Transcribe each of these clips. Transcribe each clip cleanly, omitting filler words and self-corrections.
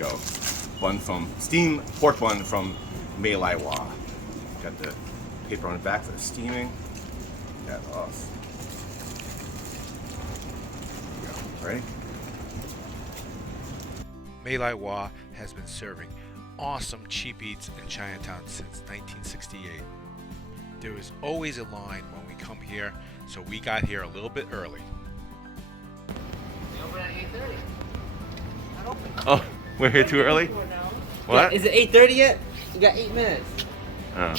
go. Steamed Pork Bun from Mei Lai Wah. Got the paper on the back for the steaming. Got off. Ready? Mei Lai Wah has been serving awesome cheap eats in Chinatown since 1968. There is always a line when we come here, so we got here a little bit early. They open at 8:30. Not open. Oh, we're here too early? What? Yeah, is it 8:30 yet? We got 8 minutes. Oh.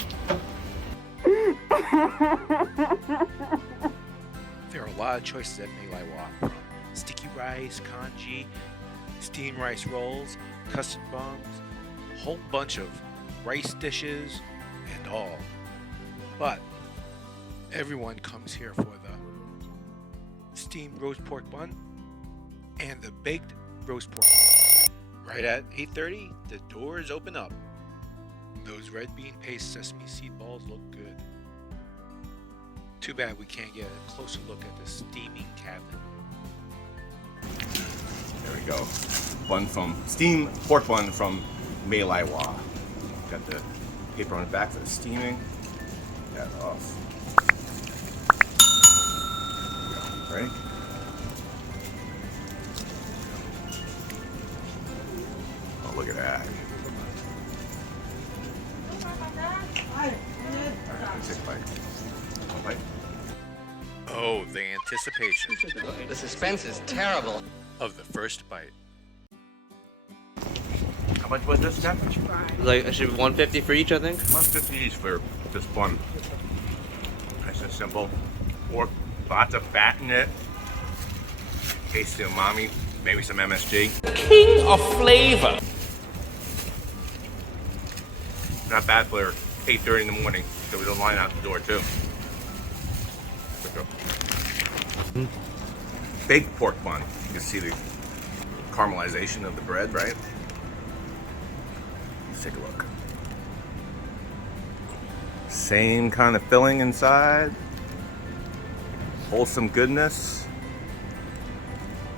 There are a lot of choices at Mei Lai Wah, from sticky rice, congee, steamed rice rolls, custard buns, a whole bunch of rice dishes, and all. But everyone comes here for the steamed roast pork bun and the baked roast pork bun. Right at 8:30, the doors open up. Those red bean paste sesame seed balls look good. Too bad we can't get a closer look at the steaming cabinet. There we go. Steamed Pork Bun from Mei Lai Wah. Got the paper on the back for the steaming. Got it off. Ready? Oh, look at that. Alright, take a bite. One bite. Oh, the anticipation The suspense is terrible. of the first bite. How much was this, Jeff? Like, it should be 150 for each, I think. 150 each for this bun. Nice and simple. Pork, lots of fat in it. Tasty umami, maybe some MSG. King of flavor. Not bad for 8:30 in the morning, so we don't line out the door too. Baked pork bun. You can see the caramelization of the bread, right? Let's take a look. Same kind of filling inside. Wholesome goodness.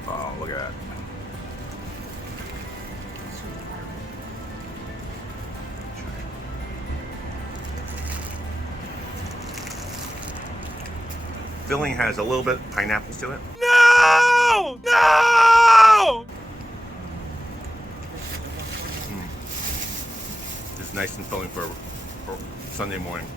Oh, look at that. Filling has a little bit of pineapples to it. No! No! Just nice and filling for Sunday morning.